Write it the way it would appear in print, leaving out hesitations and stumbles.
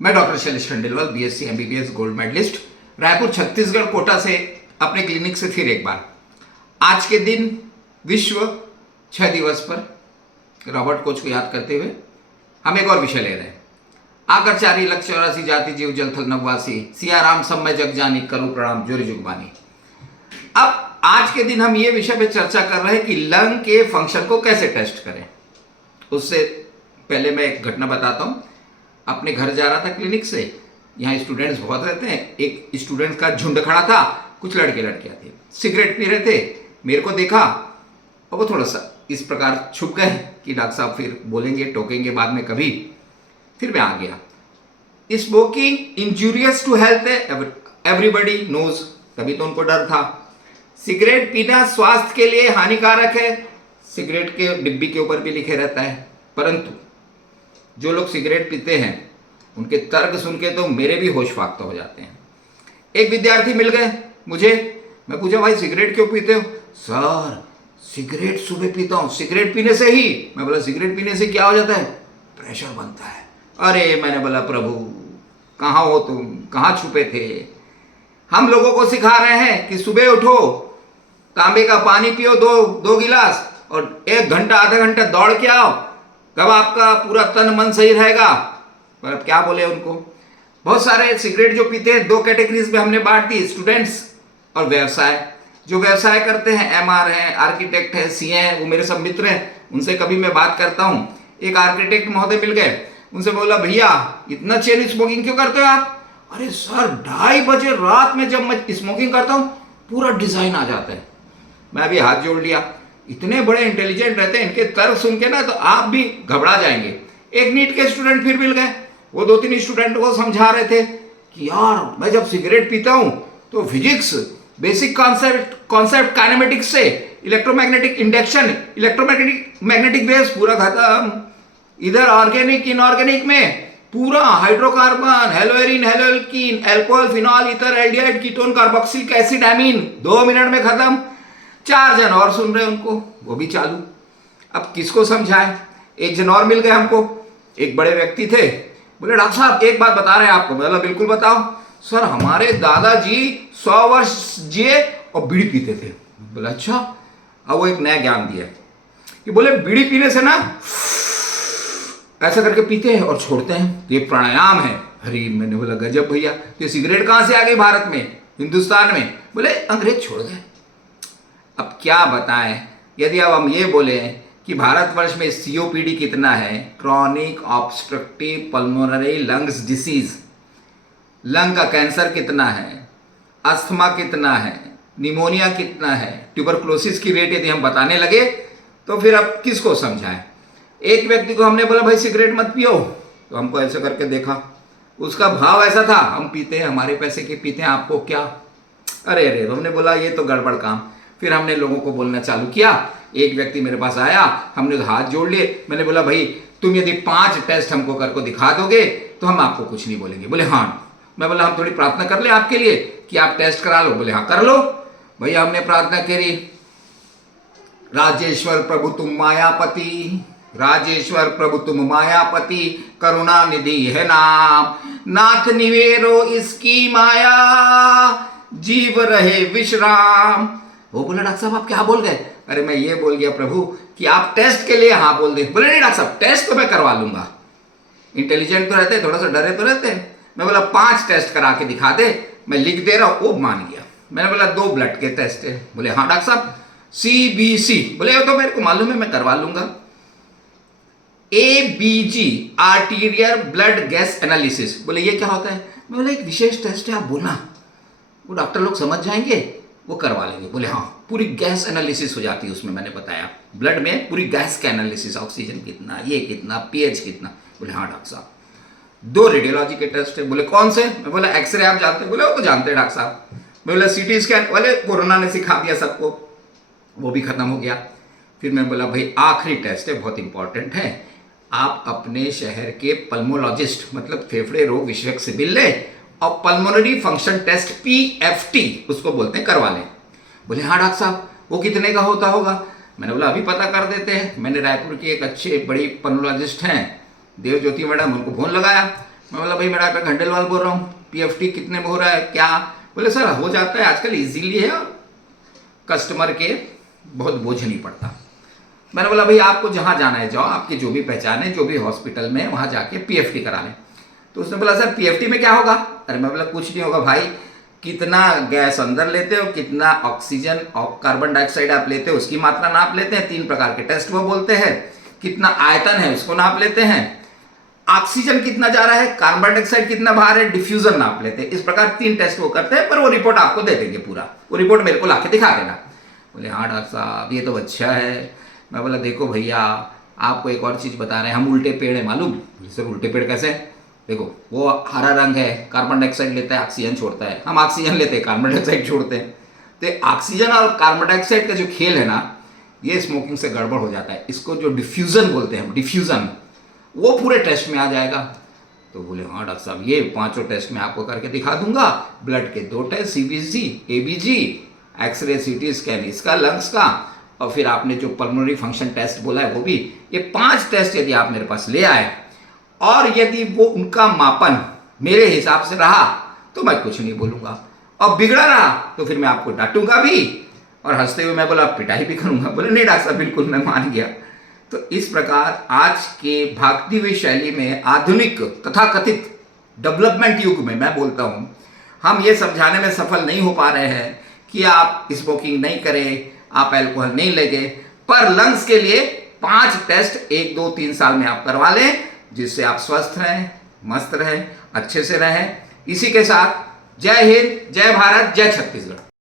मैं doctor Shailesh Khandelwal, BSc MBBS gold medalist, Raipur Chhattisgarh Kota से अपने क्लिनिक से फिर एक बार आज के दिन विश्व क्षय दिवस पर रॉबर्ट कोच को याद करते हुए हम एक और विषय ले रहे हैं। आकर चारी लक्ष 84 जाति जीव जल थल नववासी, सिया राम समय जग जानी, करूं प्रणाम जोरी जुगबानी। अब आज के दिन हम ये विषय पे चर्चा कर रहे हैं कि लंग के फंक्शन को कैसे टेस्ट करें। उससे पहले मैं एक घटना बताता हूँ। अपने घर जा रहा था क्लिनिक से, यहाँ स्टूडेंट्स बहुत रहते हैं। एक स्टूडेंट का झुंड खड़ा था, कुछ लड़के लड़कियाँ थे, सिगरेट पी रहे थे। मेरे को देखा और वो थोड़ा सा इस प्रकार छुप गए कि डॉक्टर साहब फिर बोलेंगे टोकेंगे बाद में कभी। फिर मैं आ गया। स्मोकिंग इंजूरियस टू हेल्थ है, एवरीबडी नोज, तभी तो उनको डर था। सिगरेट पीना स्वास्थ्य के लिए हानिकारक है, सिगरेट के डिब्बी के ऊपर भी लिखे रहता है। परंतु जो लोग सिगरेट पीते हैं उनके तर्क सुन के तो मेरे भी होश फाख्ता हो जाते हैं। एक विद्यार्थी मिल गए मुझे, मैं पूछा भाई सिगरेट क्यों पीते हो? सर सिगरेट सुबह पीता हूँ, सिगरेट पीने से ही। मैं बोला सिगरेट पीने से क्या हो जाता है? प्रेशर बनता है। अरे मैंने बोला प्रभु कहाँ हो तुम, कहाँ छुपे थे? हम लोगों को सिखा रहे हैं कि सुबह उठो, तांबे का पानी पियो दो गिलास और 1 घंटा आधा घंटा दौड़ के आओ, तब आपका पूरा तन मन सही रहेगा। पर अब क्या बोले उनको। बहुत सारे सिगरेट जो पीते हैं 2 कैटेगरीज में हमने बांट दी, स्टूडेंट्स और व्यवसाय। जो व्यवसाय करते हैं, एमआर हैं, आर्किटेक्ट हैं, सीए हैं, वो मेरे सब मित्र हैं, उनसे कभी मैं बात करता हूँ। एक आर्किटेक्ट महोदय मिल गए, उनसे बोला भैया इतना चेन स्मोकिंग क्यों करते हो आप? अरे सर 2:30 बजे रात में जब मैं स्मोकिंग करता हूँ पूरा डिजाइन आ जाता है। मैं अभी हाथ जोड़ लिया। इतने बड़े इंटेलिजेंट रहते हैं, इनके तर्क सुन के ना तो आप भी घबरा जाएंगे। एक नीट के स्टूडेंट फिर मिल गए, वो 2-3 स्टूडेंट को समझा रहे थे कि यार मैं जब सिगरेट पीता हूँ तो फिजिक्स बेसिक कॉन्सेप्ट काइनेमेटिक्स से इलेक्ट्रोमैग्नेटिक इंडक्शन, इलेक्ट्रोमैग्नेटिक वेव्स पूरा खत्म। इधर ऑर्गेनिक इनऑर्गेनिक में पूरा hydrocarbon, haloarene, haloalkene, alcohol, phenol, ether, aldehyde, ketone, carboxylic acid, amine 2 minute में खत्म। 4 जन और सुन रहे उनको, वो भी चालू। अब किसको समझाएं? एक जन और मिल गए हमको, एक बड़े व्यक्ति थे। बोले डॉक्टर साहब एक बात बता रहे हैं आपको। बोला बिल्कुल बताओ। सर हमारे दादाजी 100 वर्ष जिए और बीड़ी पीते थे। बोला अच्छा। अब वो एक नया ज्ञान दिया कि बोले बीड़ी पीने से ना ऐसा करके पीते हैं और छोड़ते हैं, ये प्राणायाम है। अरे मैंने बोला गजब भैया, तो सिगरेट कहां से आ गई भारत में, हिंदुस्तान में? बोले अंग्रेज छोड़ गए। अब क्या बताएं, यदि अब हम ये बोले कि भारतवर्ष में सीओपीडी कितना है, chronic obstructive pulmonary lungs disease, lung का कैंसर कितना है, अस्थमा कितना है, निमोनिया कितना है, ट्यूबरक्लोसिस की रेट यदि हम बताने लगे तो फिर अब किसको समझाएं। एक व्यक्ति को हमने बोला भाई सिगरेट मत पियो, तो हमको ऐसे करके देखा। उसका भाव ऐसा था, हम पीते हैं, हमारे पैसे के पीते हैं, आपको क्या? अरे अरे, हमने बोला ये तो गड़बड़ काम। फिर हमने लोगों को बोलना चालू किया। एक व्यक्ति मेरे पास आया, हमने हाथ जोड़ लिए। मैंने बोला भाई तुम यदि 5 टेस्ट हमको करके दिखा दोगे तो हम आपको कुछ नहीं बोलेंगे। बोले हाँ। मैं बोला हम थोड़ी प्रार्थना कर ले आपके लिए कि आप टेस्ट करा लो। बोले हाँ कर लो। भैया हमने प्रार्थना करी, राजेश्वर प्रभु तुम मायापति, राजेश्वर प्रभु तुम मायापति, करुणा निधि है नाम, नाथ निवेरो इसकी माया, जीव रहे विश्राम। वो बोला डॉक्टर साहब आप क्या बोल गए? अरे मैं ये बोल गया प्रभु कि आप टेस्ट के लिए हाँ बोल दे। बोले नहीं डॉक्टर साहब टेस्ट तो मैं करवा लूंगा। इंटेलिजेंट तो रहते, थोड़ा सा डरे तो रहते हैं। मैं बोला 5 टेस्ट करा के दिखा दे, मैं लिख दे रहा हूं। वो मान गया। मैंने बोला 2 ब्लड के टेस्ट है। बोले हाँ डॉक्टर साहब। CBC, बोले तो मेरे को मालूम है, मैं करवा लूंगा। ABG, arterial blood gas analysis. बोले ये क्या होता है? मैं बोला एक विशेष टेस्ट है, आप बोलना, वो डॉक्टर लोग समझ जाएंगे, वो करवा लेंगे। बोले हाँ, पूरी गैस एनालिसिस हो जाती है उसमें। मैंने बताया ब्लड में पूरी गैस का एनालिसिस, ऑक्सीजन कितना, ये कितना, पीएच कितना। बोले हाँ डॉक्टर साहब। 2 रेडियोलॉजी के टेस्ट है। बोले कौन से? मैं बोला एक्सरे आप जानते हैं? बोले वो तो जानते हैं डॉक्टर साहब। मैं बोला CT स्कैन? बोले कोरोना ने सिखा दिया सबको, वो भी खत्म हो गया। फिर मैं बोला भाई आखिरी टेस्ट है, बहुत इंपॉर्टेंट है, आप अपने शहर के पल्मोलॉजिस्ट मतलब फेफड़े रोग विशेषज्ञ से मिल ले और पल्मोनरी फंक्शन टेस्ट PFT उसको बोलते हैं, करवा लें। बोले हाँ डॉक्टर साहब वो कितने का होता होगा? मैंने बोला अभी पता कर देते हैं। मैंने रायपुर की एक अच्छे बड़ी पल्मोलॉजिस्ट हैं देव ज्योति मैडम, उनको फोन लगाया। मैं बोला भाई मैं डॉक्टर खंडेलवाल बोल रहा हूँ, पीएफटी कितने में हो रहा है क्या? बोले सर हो जाता है आजकल इजीली है, कस्टमर के बहुत बोझ नहीं पड़ता। मैंने बोला भाई आपको जहाँ जाना है जाओ, आपकी जो भी पहचान है, जो भी हॉस्पिटल में वहाँ जाके पीएफटी करा लें। तो उसने बोला सर पीएफटी में क्या होगा? अरे मैं बोला कुछ नहीं होगा भाई, कितना गैस अंदर लेते हो, कितना ऑक्सीजन और कार्बन डाइऑक्साइड आप लेते हो उसकी मात्रा नाप लेते हैं, 3 प्रकार के टेस्ट वो बोलते हैं, कितना आयतन है उसको नाप लेते हैं, ऑक्सीजन कितना जा रहा है, कार्बन डाइऑक्साइड कितना बाहर है, डिफ्यूजन नाप लेते हैं। इस प्रकार 3 टेस्ट वो करते हैं, पर वो रिपोर्ट आपको दे देंगे पूरा, वो रिपोर्ट मेरे को लाके दिखा देना। बोले हाँ डॉक्टर साहब ये तो अच्छा है। मैं बोला देखो भैया आपको एक और चीज़ बता रहे हैं, हम उल्टे पेड़ है मालूम? सर उल्टे पेड़ कैसे? देखो वो हरा रंग है, कार्बन डाइऑक्साइड लेता है, ऑक्सीजन छोड़ता है, हम ऑक्सीजन लेते हैं, कार्बन डाइऑक्साइड छोड़ते हैं। तो ऑक्सीजन और कार्बन डाइऑक्साइड का जो खेल है ना, ये स्मोकिंग से गड़बड़ हो जाता है। इसको जो डिफ्यूजन बोलते हैं, डिफ्यूजन, वो पूरे टेस्ट में आ जाएगा। तो बोले हाँ डॉक्टर साहब ये 5 टेस्ट में आपको करके दिखा दूंगा, ब्लड के 2 test, CBC, ABG, x-ray, CT scan इसका, लंग्स का, और फिर आपने जो पल्मोनरी फंक्शन टेस्ट बोला है वो भी। ये 5 टेस्ट यदि आप मेरे पास ले आए और यदि वो उनका मापन मेरे हिसाब से रहा तो मैं कुछ नहीं बोलूंगा, और बिगड़ा रहा तो फिर मैं आपको डांटूंगा भी, और हंसते हुए मैं बोला पिटाई भी करूंगा। बोले नहीं डॉक्टर साहब बिल्कुल मैं मान गया। तो इस प्रकार आज के भागती हुई शैली में, आधुनिक तथाकथित डेवलपमेंट युग में मैं बोलता हूं, हम ये समझाने में सफल नहीं हो पा रहे हैं कि आप स्मोकिंग नहीं करें, आप अल्कोहल नहीं लेंगे, पर लंग्स के लिए 5 टेस्ट 1, 2, 3 साल में आप करवा लें, जिससे आप स्वस्थ रहें, मस्त रहें, अच्छे से रहें। इसी के साथ जय हिंद, जय भारत, जय छत्तीसगढ़।